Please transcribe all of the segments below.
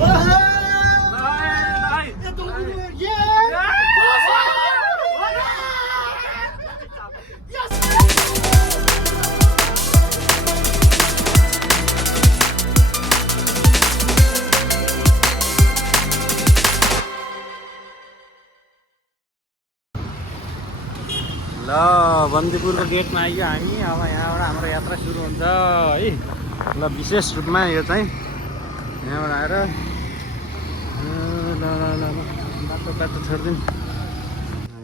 ल बन्दीपुरको गेटमा आइयो हामी। अब यहाँबाट हाम्रो यात्रा सुरु हुन्छ है। ल विशेष रूपमा यो चाहिँ यहाँबाट आएर ल ल ल बाटो बाटो छोडिदिउँ।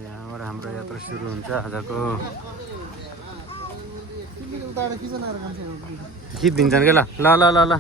यहाँबाट हाम्रो यात्रा सुरु हुन्छ आजको। खिचिदिन्छन् क्या ल ल ल ल ल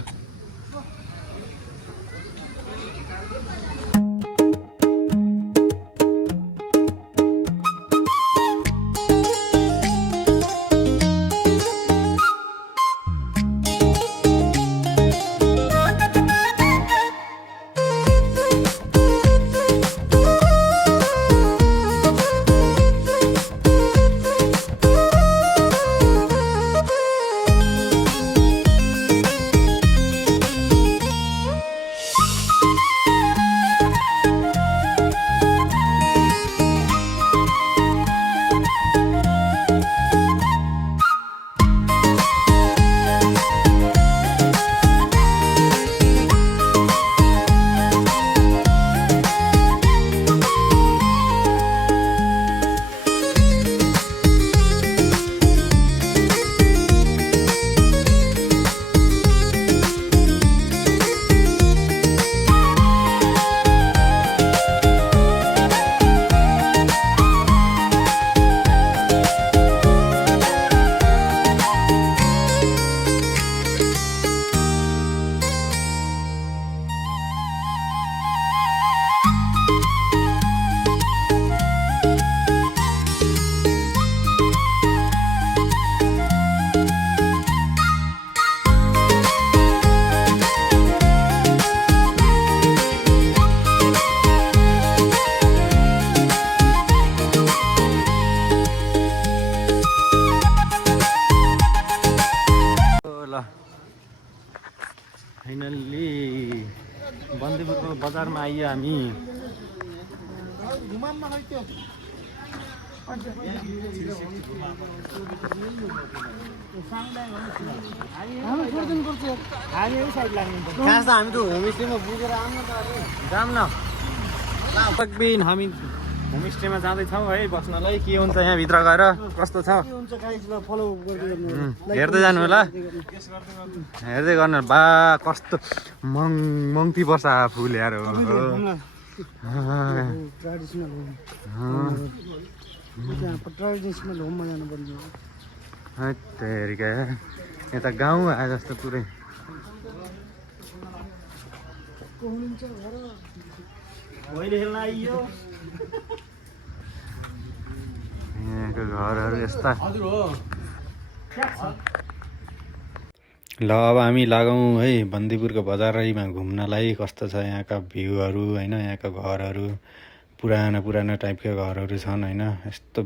फाइनल्ली बन्दीपुरको बजारमा आइयो हामी। हामी त होमस्टेमा पुगेर जाऊँ न। हामी होमस्टेमा जाँदैछौँ है बस्नलाई। के हुन्छ यहाँभित्र गएर कस्तो छ हेर्दै जानु होला। हेर्दै गर्नु बा कस्तो मङ्ती बसा फुल यार हो। यता गाउँ आए जस्तो पुरै। यहाँको घरहरू यस्ता। ल अब हामी लागौँ है बन्दीपुरको बजारैमा घुम्नलाई। कस्तो छ यहाँका भ्यूहरू होइन। यहाँका घरहरू पुरानो पुरानो टाइपका घरहरू छन् होइन। यस्तो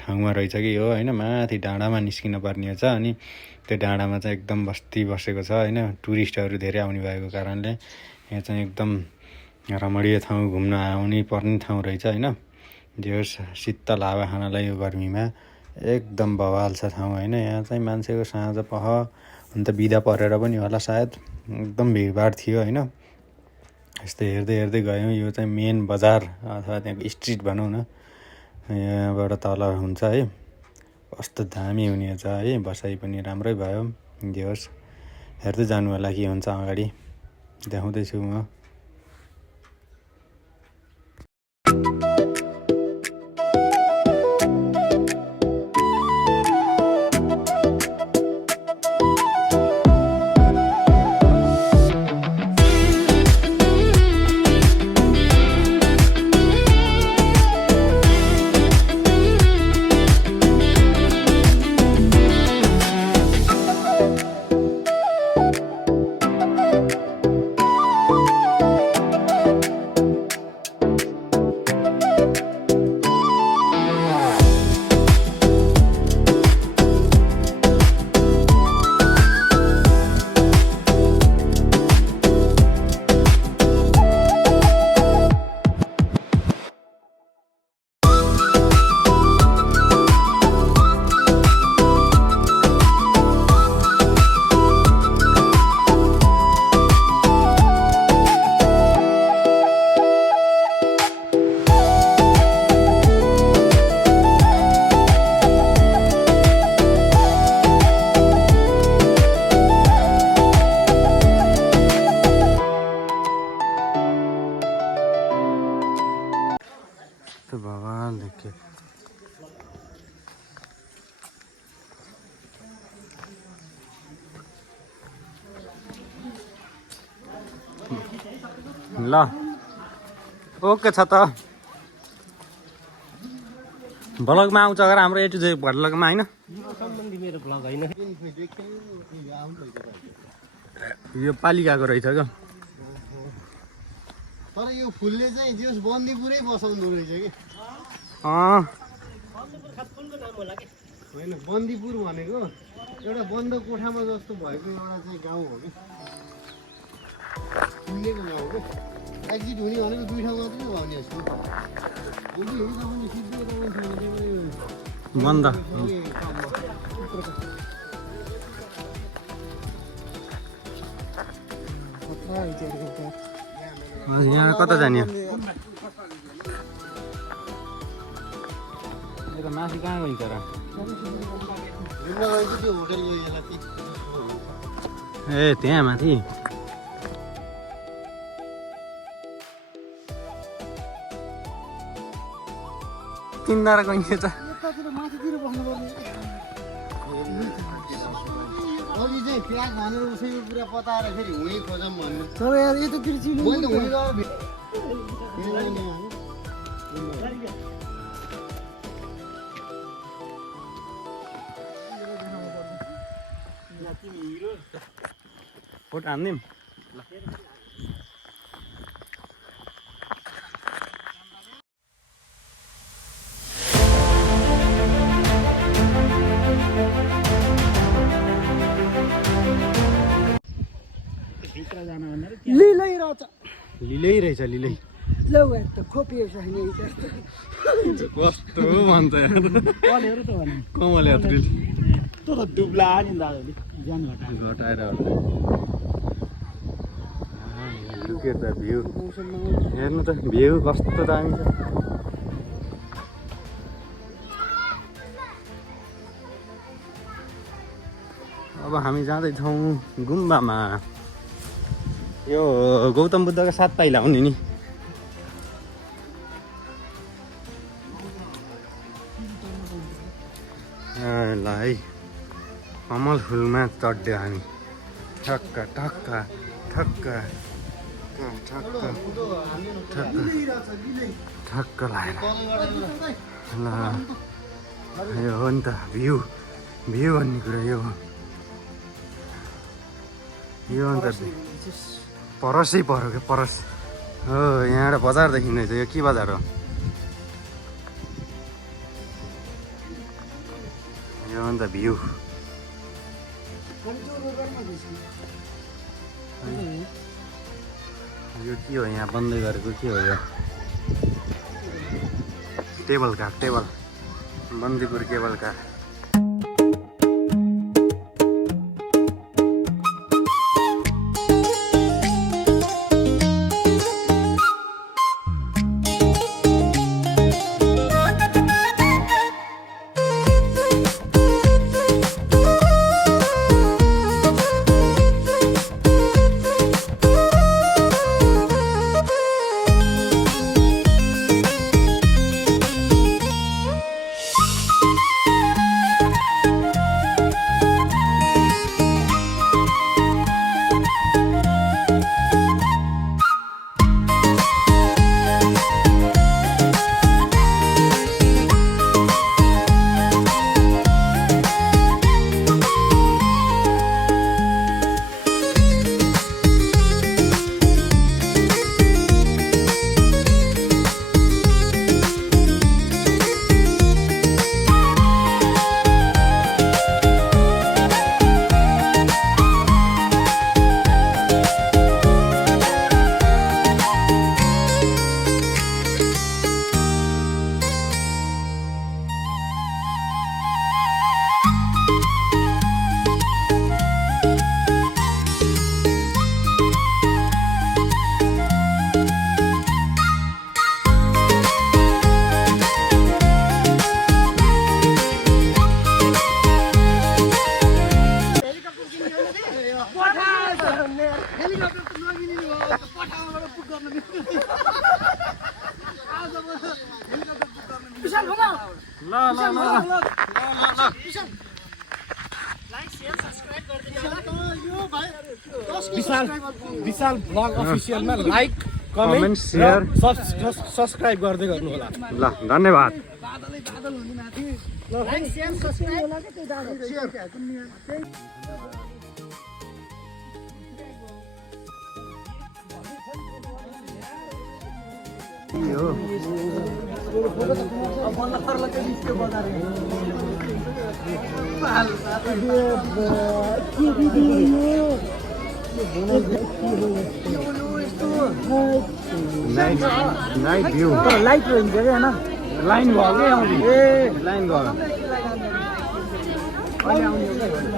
ठाउँमा रहेछ कि हो होइन। माथि डाँडामा निस्किन पर्ने छ। अनि त्यो डाँडामा चाहिँ एकदम बस्ती बसेको छ होइन। टुरिस्टहरू धेरै आउने भएको कारणले यहाँ चाहिँ एकदम रमणीय ठाउँ घुम्न आउनै पर्ने ठाउँ रहेछ होइन। जो शीतल हावा खानलाई यो गर्मीमा एकदम बवाल छ ठाउँ होइन। यहाँ चाहिँ मान्छेको साँझ पख अन्त बिदा परेर पनि होला सायद एकदम भिडभाड थियो होइन। यस्तै हेर्दै हेर्दै गयौँ। यो चाहिँ मेन बजार अथवा त्यहाँको स्ट्रिट भनौँ न। यहाँबाट तल हुन्छ है। कस्तो दामी हुनेछ है। बसाइ पनि राम्रै भयो। जे होस् हेर्दै जानु होला के हुन्छ अगाडि देखाउँदैछु म। कस्तो भगवान देखे ल ओके छ त भ्लगमा आउँछ अगर हाम्रो ए टु जेड भ्लगमा होइन यो पालिकाको रहेछ क्या तर यो फुलले चाहिँ जस बन्दीपुरै बसाउँदो रहेछ कि होइन बन्दीपुर भनेको एउटा बन्द कोठामा जस्तो भएको एउटा चाहिँ गाउँ हो कि सुन्नेको गाउँ क्या एक्जिट हुने भनेको दुई ठाउँ मात्रै भयो नि यस्तो बन्द यहाँ कता जाने माथि कहाँ गइन्छ र ए त्यहाँ माथि किन्दार गइन्छ त अघि चाहिँ प्याक भनेर उसैको कुरा पताएर फेरि हुँदै खोजौँ भन्नु तर यार यतातिर चिनो मैले हुँदै फोटो हान्दिउँ लिलै रहेछ लिलै रहेछ लिलै लौ त खोपियो छैन कस्तो भन्छ कलहरू त भने कमल यात्री त डुब्ला नि दाजुले ज्यान घटाएर लुकेर त भ्यू हेर्नु त भ्यू कस्तो दामी छ अब हामी जाँदैछौँ गुम्बामा यो गौतम बुद्धको 7 पाइला हुने नि ल है कमल फुलमा चढ्यो हामी ठक्क ठक्क ठक्क ठक्क ठक्क ठक्क लगाएर ल यो हो नि त भ्यू भ्यू भन्ने कुरा यो हो यो अन्त परसै पऱ्यो क्या परस हो यहाँबाट बजार देखिँदैछ यो के बजार हो यो अन्त भ्यू यो के हो यहाँ बन्दै गरेको के हो यो cable car cable Bandipur cable car helicopter Vishal blog अफिसियलमा लाइक कमेन्ट सेयर सब्सक्राइब गर्दै गर्नु होला। ल धन्यवाद। नाइट भ्यू लाइट रहन्छ क्या होइन लाइन भयो क्या आउँदै लाइन गयो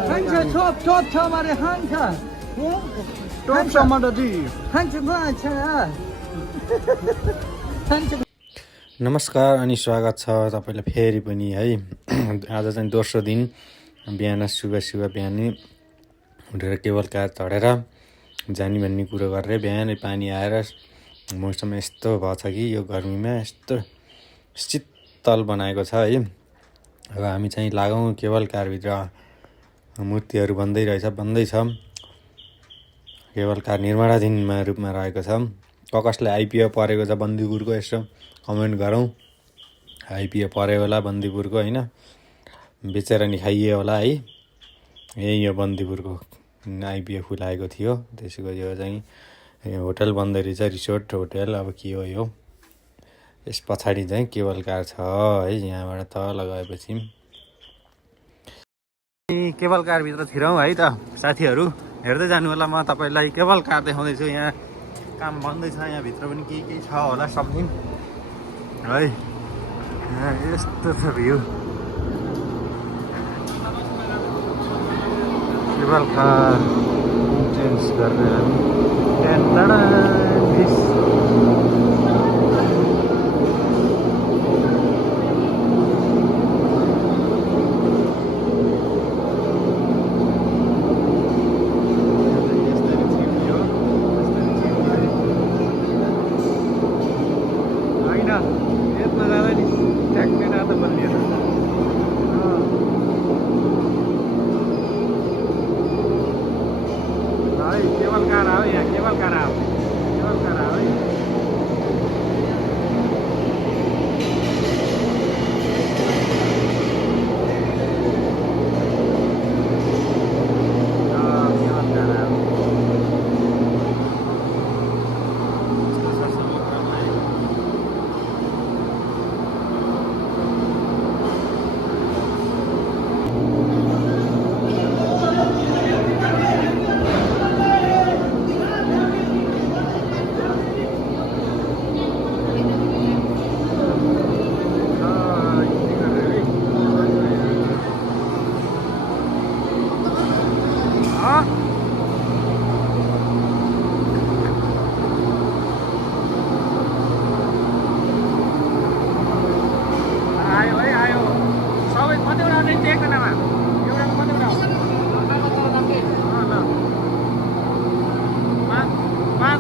खान्छ थोप थोप छ मारे खान्छ टपसम्म त दी खान्छ खान्छ खान्छ नमस्कार अनि स्वागत छ तपाईँलाई फेरि पनि है। आज चाहिँ दोस्रो दिन बिहान सुबह बिहानै उठेर केबल कार चढेर जाने भन्ने कुरो गरेर बिहानै पानी आएर मौसम यस्तो भएको छ कि यो गर्मीमा यस्तो शीतल बनाएको छ है। अब हामी चाहिँ लागौँ केबल कारभित्र मूर्तिहरू बन्दैछ केबल कार निर्माणाधीनमा रूपमा रहेको छ। कसले आइपिओ परेको छ बन्दीपुरको यसो कमेन्ट गरौँ। आइपिओ पऱ्यो होला बन्दीपुरको होइन, बेचेर नि खाइयो होला है। यही यो बन्दीपुरको आइपिओ खुलाएको थियो, त्यसको यो चाहिँ होटल बन्दै रहेछ, रिसोर्ट होटल। अब के हो यो, यस पछाडि चाहिँ केबल कार छ है। यहाँबाट तल गएपछि केबल कारभित्र छिरौँ है त साथीहरू, हेर्दै जानु होला। म तपाईँलाई केबल कार देखाउँदैछु। यहाँ काम बन्दैछ, यहाँभित्र पनि केही छ होला समथिङ है। यहाँ यस्तो छ भ्यू केबल कार चेन्ज गरेर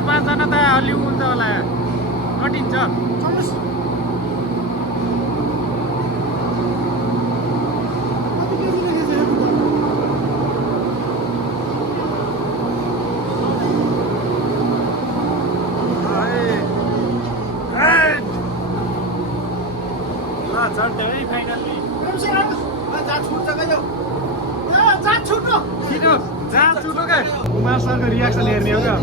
पाँचजना त अलि हुन्छ होला, कटिन्छ। उमासँग रियाक्सन हेर्ने हो क्या।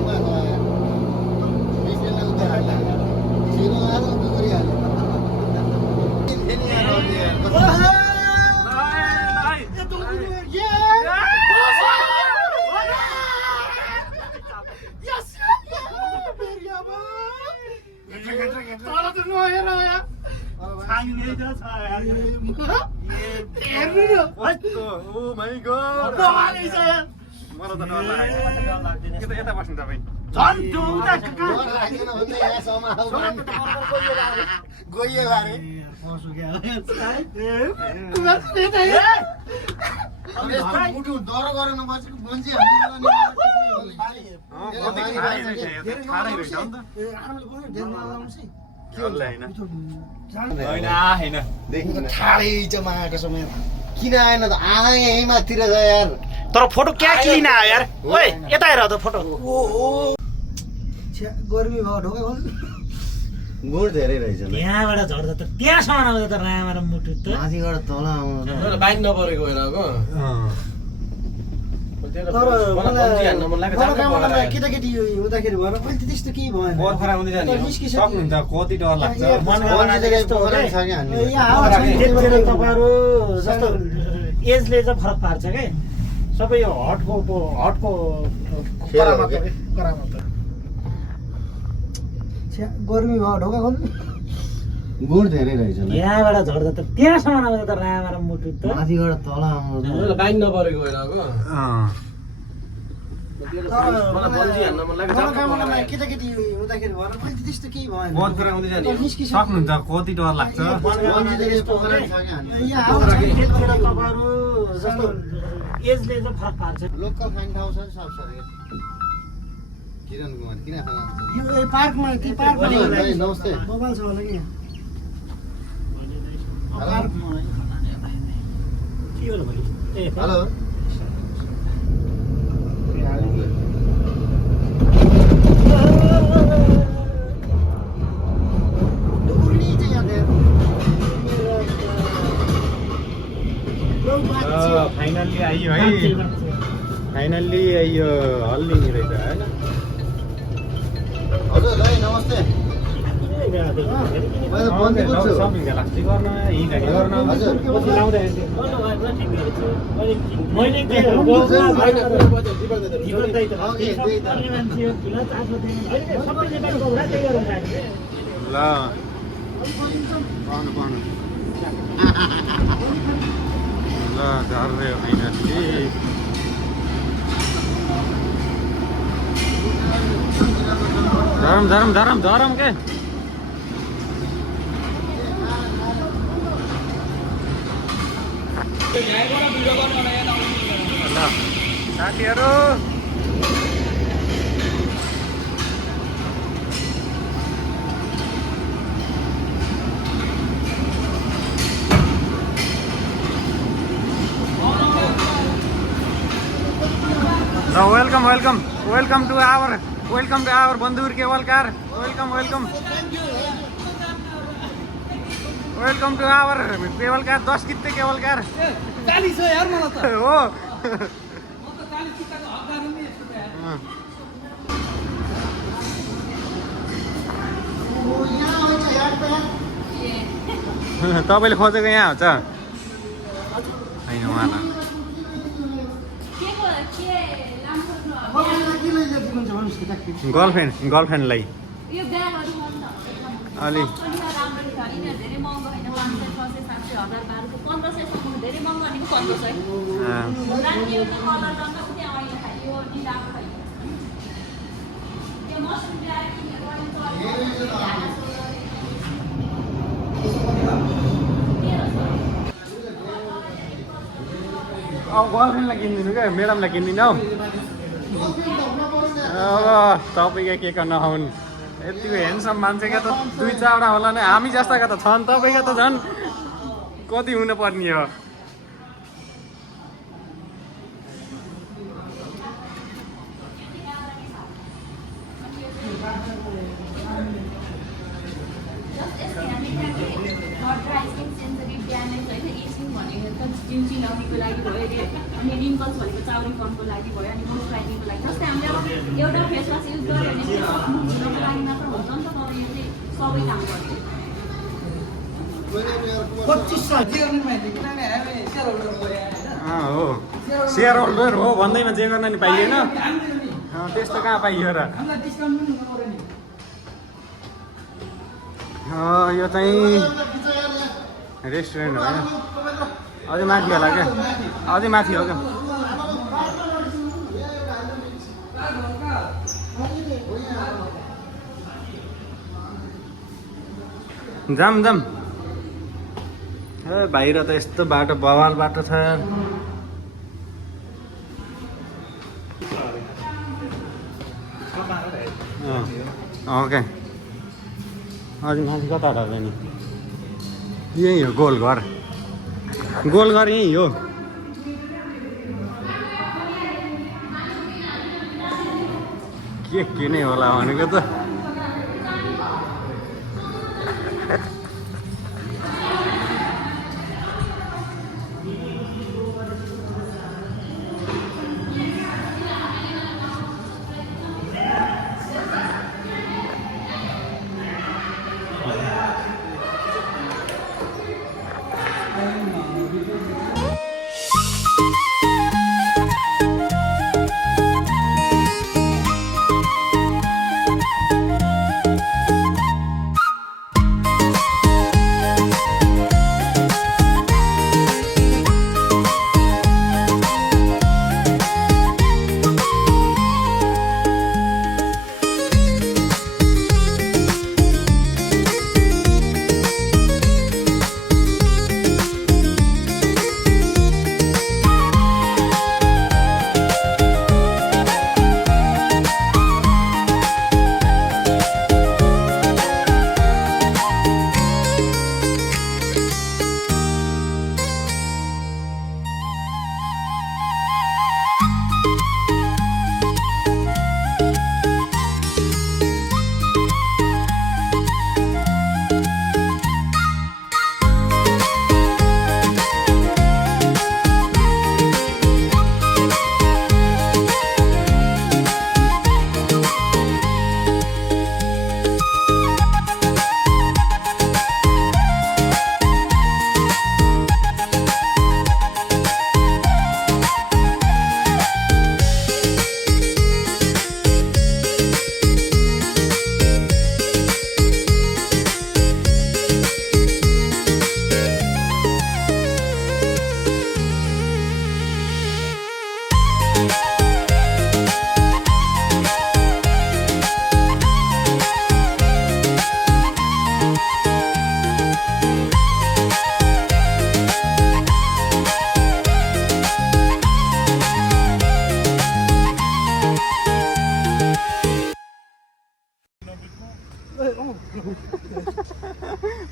मलाई त डर लाग्यो। यता बस्नु तपाईँ। देखि ठाडै छ माको समय किन आएन त यहीँ माथितिर छ यार तर फोटो क्या किन आयो यार ओए यता हेर त फोटो गर्मी भयो ढोका खोल गुड धेरै रहेछ यहाँबाट झर्दा त त्यहाँसम्म आउँदा त रामा र मुटु त माथिबाट तल आउँदा बाइक नपरेको हेरको केटाकेटी हुँदाखेरि भएर अहिले त त्यस्तो केही भएन कति डर लाग्छ त्यतिखेर तपाईँहरू जस्तो एजले चाहिँ फरक पार्छ क्या सबै यो हटको गर्मी भयो ढोका खोल गुड धेरै रहेछ यहाँबाट झर्दा त त्यहाँसम्म आउँदा त रामा र मुटु त माथिबाट तल आउँदा बाइक नपरेको हेरको केटाकेटी हुँदाखेरि भएर अहिले त त्यस्तो केही भएन सक्नुहुन्छ कति डर लाग्छ त्यतिखेर तपाईँहरू जस्तो एजले चाहिँ फरक पार्छ लोकल खाने ठाउँ छ सब छ किरण कुमार किन खाना यो पार्कमा ती पार्कमा नमस्ते बबाल छ होला कि हेलो फाइनल्ली आइयो है फाइनल्ली आइयो हल लिने रहेछ होइन हजुर भाइ नमस्ते ल पाउनु पाउनु ल झर्दै फाइनल्ली झरम के ल साथीहरू वेलकम टु आवर बन्दुर केवल कार वेलकम टु आवर केवल कार 10 कित्ते केवल कार 40 हो यार मलाई त हो तपाईँले खोजेको यहाँ हुन्छ होइन उहाँलाई गर्लफ्रेन्डलाई यो ब्यागहरु मन त अलि राम्रो छ यिनीहरु धेरै महँगो हैन 500 600 700 1000 1200 1500 सम्म धेरै महँगो भनेको 1500 रानी एउटा कलर रङ पनि अहिले खाइ यो निदाको खाइ यो मसरुम ब्याग किनेर पनि अब गर्लफ्रेन्डलाई किनिदिनु क्या म्याडमलाई किनिदिनु हौ अब तपाईँको के का नहुन् यतिको ह्यान्डसम मान्छेका त 2-4वटा होला नै हामी जस्ताका त छन् तपाईँका त झन् कति हुनुपर्ने हो अनि रिङ्कल्स भनेको चाउरी फर्मको लागि भयो अनि मोइस्चराइजिङको लागि जस्तै हामीले अब एउटा फेस वास युज गर्यो भने चाहिँ मुखको लागि मात्र हुन्छ नि त तर यो चाहिँ सबै काम गर्छ 2500 जीवनमा किनभने हामी सेयर होल्डर भयो हैन हो सेयर होल्डर हो भन्दैमा जे गर्न नि पाइएन त्यस्तो कहाँ पाइयो र हामीलाई डिस्काउन्ट पनि हुनु पर्यो नि यो चाहिँ रेस्टुरेन्ट हो होइन अझै माथि होला क्या अझै माथि हो क्या जाम ए बाहिर त यस्तो बाटो बवाल बाटो छ ओके अझै माथि कता हटाएको नि यही हो गोलघर गोलघर यही हो के नै होला भनेको त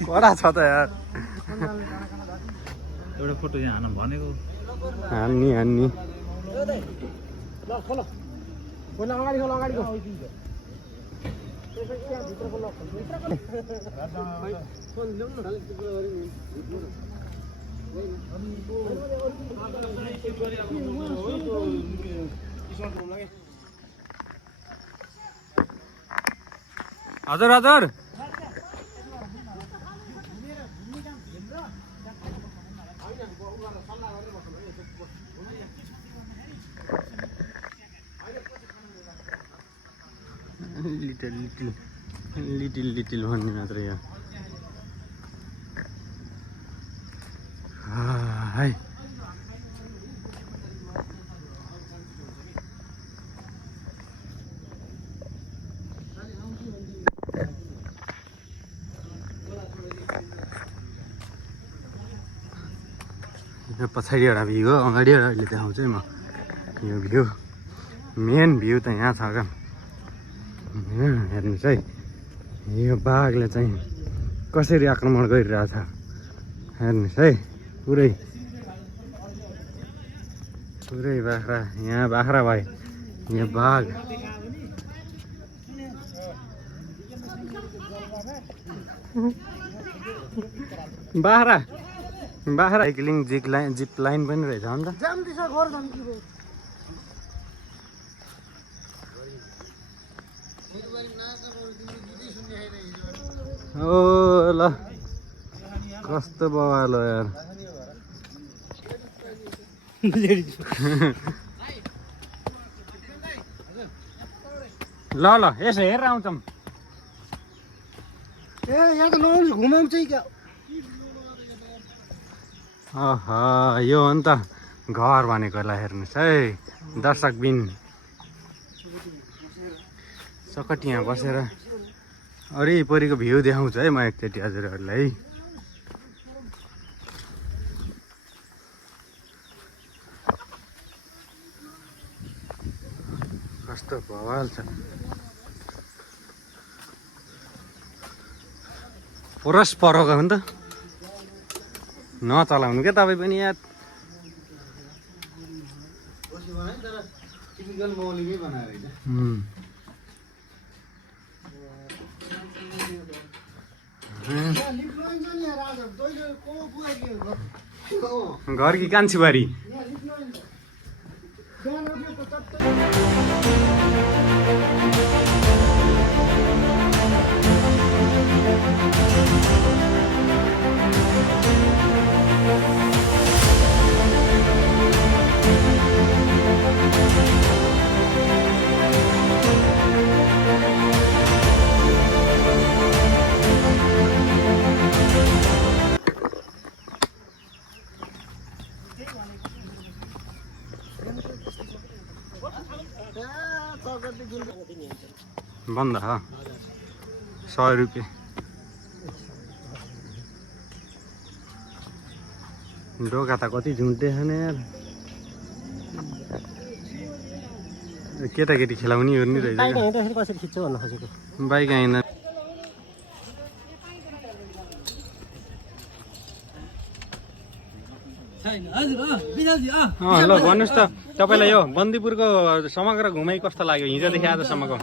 कडा छ त यार एउटा फोटो यहाँ हान भनेको हान्नी हान्नी हजुर हजुर लिटिल भन्ने मात्र यहाँ है पछाडि एउटा भ्यू हो अगाडि एउटा अहिले देखाउँछु म यो भ्यू मेन भ्यू त यहाँ छ क्या हेर्नुहोस् है यो बाघले चाहिँ कसरी आक्रमण गरिरहेछ हेर्नुहोस् है पुरै बाख्रा यहाँ बाख्रा भयो यहाँ बाघ बाख्रा साइक्लिङ जिप लाइन पनि रहेछ अन्त ओ ल कस्तो बवालो यार ल ल यसो हेरेर आउँछौँ ए यहाँ त नआउनु घुमाउँछ क्या यो हो नि त घर भनेकोलाई हेर्नुहोस् है दर्शकबिन सकट यहाँ बसेर वरिपरिको भ्यू देखाउँछु है म एकचोटि हजुरहरूलाई कस्तो भवाल छ पुरस परेको हो नि त नचलाउनु क्या तपाईँ पनि यार कसो बनायो तर टिपिकल मौलीमै बनाएर होइन घर कि कान्छीबारी बन्द 100 रुपियाँ ढोका त कति झुन्टे छ नि यार केटाकेटी खेलाउने हो नि रहेछ कसरी खिच्छ भन्न खोजेको बाइक आएन ल भन्नुहोस् त तपाईँलाई यो बन्दीपुरको समग्र घुमाइ कस्तो लाग्यो हिजोदेखि आजसम्मको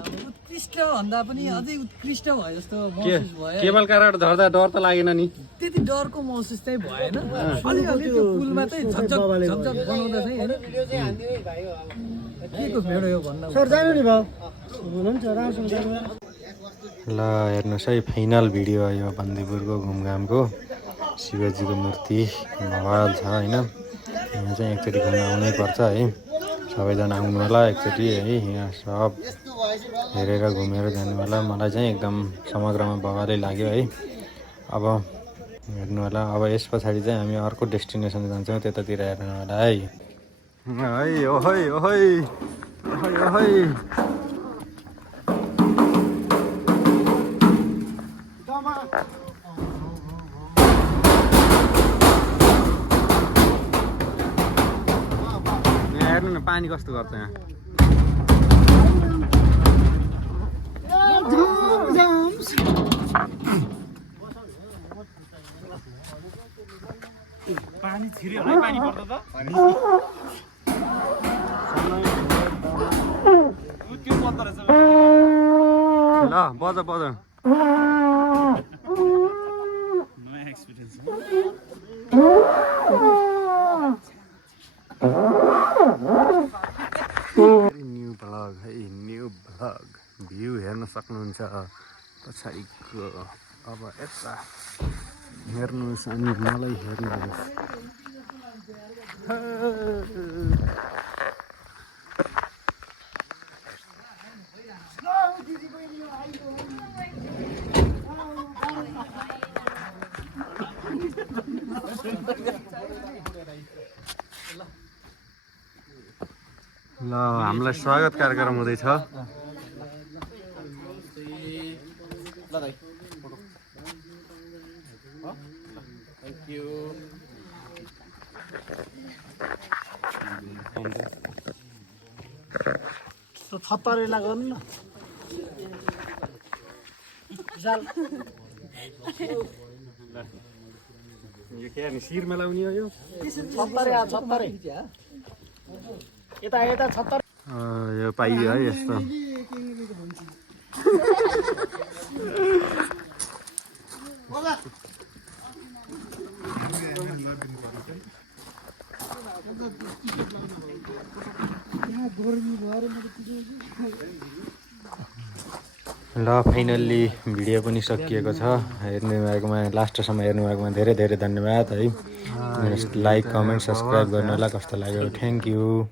उत्कृष्ट भन्दा पनि अझै उत्कृष्ट भयो जस्तो महसुस भयो केबल कारबाट झर्दा डर त लागेन नि त्यति डरको महसुस चाहिँ भएन अलिअलि त्यो पुलमा चाहिँ झकझक बनाउँदा चाहिँ होइन के को भेडो यो भन्दा सर जानु नि भाउ हुनुहुन्छ राम्रोसँग जानु ल हेर्नुहोस् है फाइनल भिडियो यो बन्दीपुरको घुमघामको शिवजीको मूर्ति भवाल छ होइन यहाँ चाहिँ एकचोटि घुम्न आउनै पर्छ है सबैजना आउनु होला एकचोटि है यहाँ सब हेरेर घुमेर जानु होला मलाई चाहिँ एकदम समग्रमा भवालै लाग्यो है अब हेर्नु होला अब यस पछाडि चाहिँ हामी अर्को डेस्टिनेसन जान्छौँ त्यतातिर हेर्नु होला है ओहै ओहै ओहै ओहै हेर्नु न पानी कस्तो गर्छ यहाँ पानी छिर्यो है पानी पर्दा त त्यो पर्दो रहेछ ल बज बज नयाँ एक्सपिरियन्स न्यू भ्लग है न्यू भ्लग भ्यू हेर्न सक्नुहुन्छ पछाडिको अब यता हेर्नुहोस् अनि मलाई हेर्नुहोस् ल हामीलाई स्वागत कार्यक्रम हुँदैछ थप्परेला गर्नु न जाल यो के नि शिरमा लाउने हो यो छत्तरे यता यता छत्तर यो पाइयो है यस्तो ल फाइनल्ली भिडियो पनि सकिएको छ हेर्नुभएकोमा लास्टसम्म हेर्नुभएकोमा धेरै धेरै धन्यवाद है लाइक कमेन्ट सब्सक्राइब गर्नु होला कस्तो लाग्यो थ्याङ्क यू